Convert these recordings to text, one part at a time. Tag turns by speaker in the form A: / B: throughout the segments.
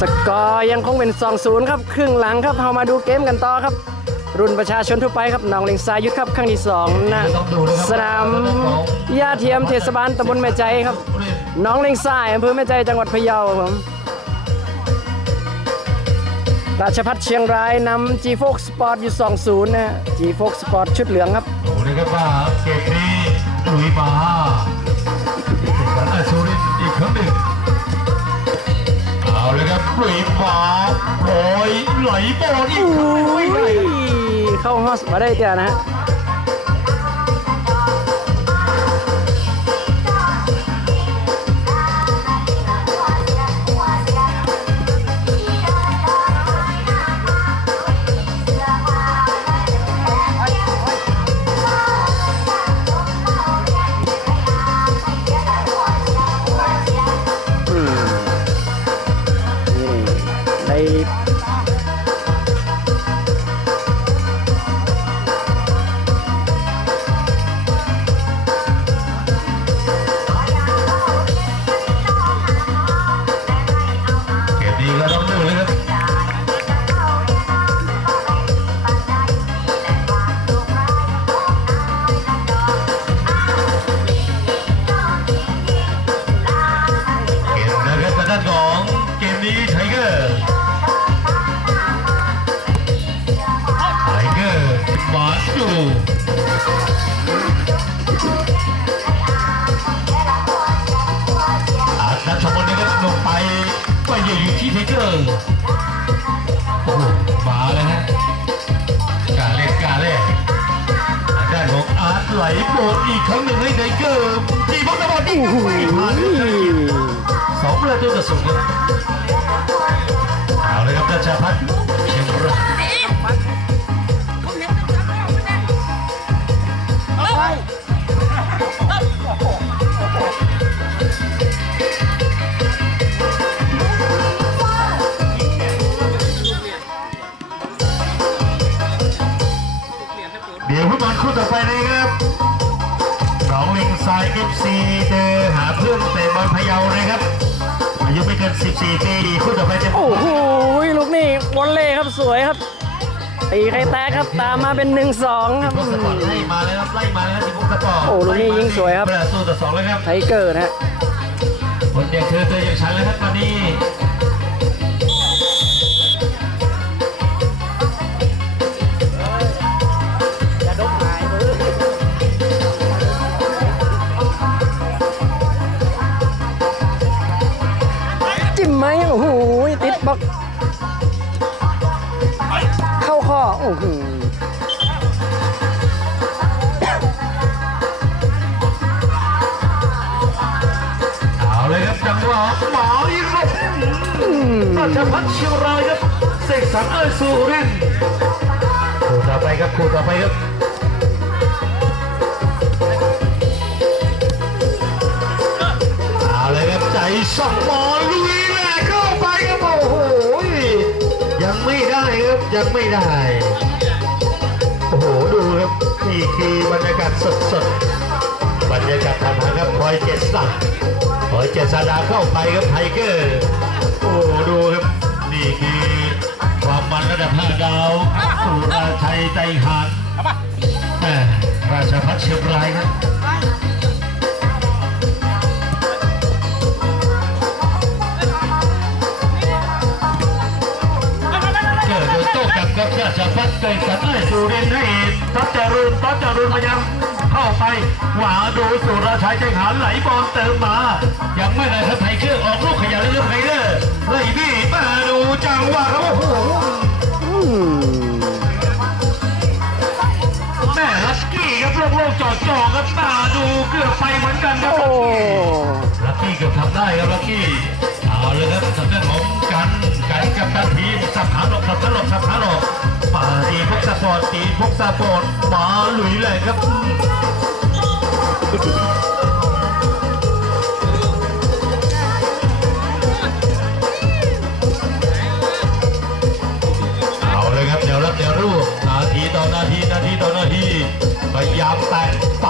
A: สกอร์ยังคงเป็น 2-0 ครับครึ่งหลังครับเรามาดูเกมกันต่อครับ รุ่นประชาชนทั่วไปครับน้องเลงซายุทธครับครั้งที่2นะสนามย่าเทียมเทศบาลตำบลแม่ใจครับน้องเลงซายอำเภอแม่ใจจังหวัดพะเยาครับผมราชพัฒเชียงรายนำ G Fox Sport อยู่ 2-0 นะ G Fox Sport ชุดเหลืองครับ
B: ดูนะครับว่าเกมนี้ลุยมา เลยครับลุยมาโอยไหลบอลอีกครั้งไม่ได้
A: เข้าฮอสมาได้เตียนะฮะ ได้
B: มาดูอาชมนนะครับลงไปก็อยู่อยู่ที่ไทเกอร์โอ้มาเลยฮะกล้าเล่นกล้าเล่นด้านของอาร์ตไหลโบดอีกครั้งหนึ่งให้ไทเกอร์ตีบอลตะบอลอีกไม่ผ่านเลยสองประตูต่อศูนย์ครับเอาเลยครับราชพัฒน์เชียงราย เดี๋ยวฟุตบอลคู่ต่อไปนะครับสองลิงทรายเอฟซีเจอหาเพื่อนเตะบอลพะเยานะครับอายุไม่เกิน 14ปีคู่ต่อไปจะ
A: โอ้โหลูกนี่วอลเล่ครับสวยครับ ตีใครแตกครับตามมาเป็น1-2ครับ
B: พวกสปอร์ตไล่มาแล้วครับ ไล่มาแล้วที่พวกสปอร์ต
A: โอ้ลูกนี้ยิงสวยครับ
B: ประตูต่อสองแล้วครับ
A: ไทเกอร์นะฮะ
B: คนอย่างเธอเจออย่างฉันแล้วครับตอนนี้
A: จิ้มไหมโอ้โหติดบล็อกเข้าข้อ โอ้โห
B: เอาเลยครับจังหวะหมอยิงลูกราชพัฒน์เชียงรายครับเสกสรรเอ้ยสุรินคู่ต่อไปครับคู่ต่อไปครับเอาเลยครับใจสั่งหมอลุย ยังไม่ได้ โอ้โห ดูครับนี่คือบรรยากาศสดๆ บรรยากาศทางครับพอยเจษฎาพอยเจษฎาเข้าไปครับไทเกอร์ โอ้โหดูครับ นี่คือความมันระดับห้าดาวสุราชัยใจหาดแม่ราชพัฒเชียงรายครับ นโต้กลับกับราพัฒน์เกิดสันเอ้ยสุรินทร์ให้ทัพจรุนทัพจรุนพยายามเข้าไปขวาดูสุราชัยใจหานไหลบอลเติมมา ยังไม่ได้ครับไทเกอร์ออกลูกขยันเลยครับไทเกอร์ไล่บี้มาดูจังหวะครับโอ้โหแม่ลักกี้ครับโลกโลกจอดจอครับตาดูเกือบไปเหมือนกันครับ
A: โอ้
B: ลักกี้เกือบทำได้ครับลักกี้เอาเลยครับทางด้านของ กสปอร์ตตีพวกสปอร์ตมาหลุยเลยครับเอาเลยครับเดี๋ยวรับเดี๋ยวรูปนาทีต่อนาทีนาทีต่อนาทีพยายามแตะไป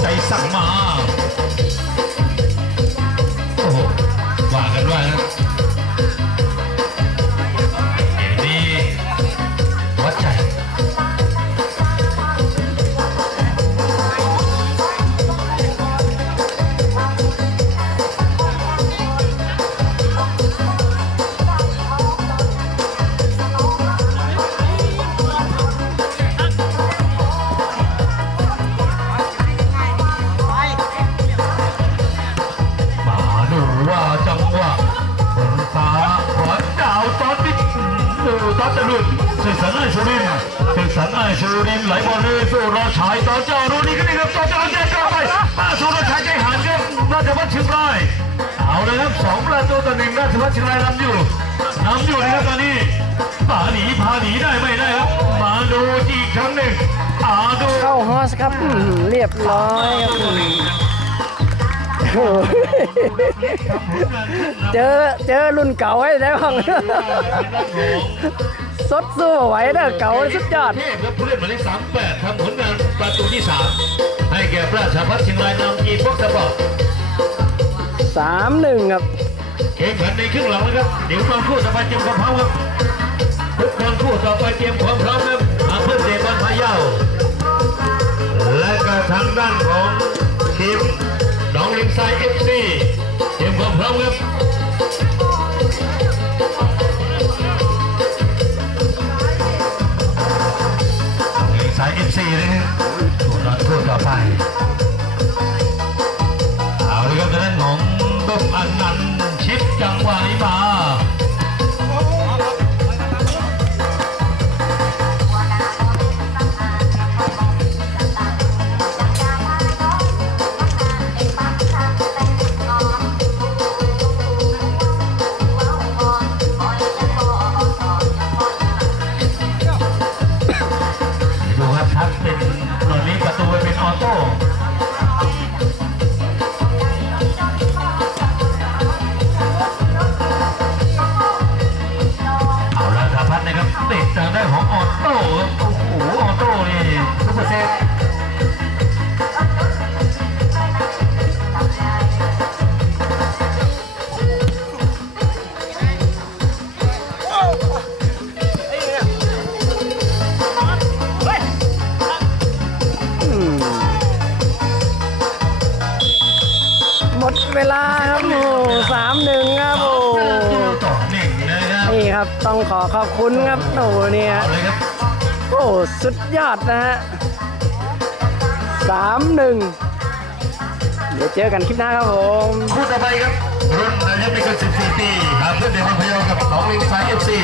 B: ใจสั่งมา ศึกสันไอชูรินทร์ศึกสันไอชูรินไหลบอลเลยสู้รอชายต่อเจ้าดูนี่กันนี่ครับต่อเจ้าแยกเข้าไปมาสู้รอชายใจหันครับราชวัฒน์ชียงรเอาเลยครับสองประตูต่อหนึ่งราชวัฒน์ชียงรนำอยู่นำอยู่นะครับตอนนี้พาหนีพาหนีได้ไม่ได้ครับมาดูอีกครั้งหนึ่งอาดู
A: เข้าฮอสครับเรียบร้อยครับ เจอเจอรุ่นเก่าให้ได้บ้างสดสู้ไหวเด้อเก่าสุดยอด
B: เทพครับผู้เล่นหมายเลขสามแปดทำผลงานประตูที่สามให้แก่ราชพัฒน์เชียงรายนำอีพวกสปอร์ต
A: สามหนึ่งครับ
B: เกมขันในครึ่งหลังนะครับเดี๋ยวมาคู่ต่อไปเตรียมความพร้อมครับทุกคนคู่ต่อไปเตรียมความ สายเอฟซีเตรียมความพร้อมครับสายเอฟซีนะฮะคู่ต่อคู่ต่อไปเอาเลยครับทางด้านของเบิ้มอันนันชิปจังหวะ ต้ครับโอ้โหออโต้นี่ซุปเปอร์เซฟ
A: หมดเวลาครับโอ้สามหนึ่งครับโอ้
B: ต่อหนึ่งนะครับ
A: นี่ครับต้องขอขอบคุณครับโอ้เนี่ย
B: เอาเลยครับ
A: โอ้สุดยอดนะฮะสามหนึ่งเดี๋ยวเจอกันคลิปหน้าครับผม
B: คู่ต่อไปครับรุ่นอายุไม่เกิน14 ปีหาเพื่อนเด็กมาพยากับหนองลิงสายเอฟซี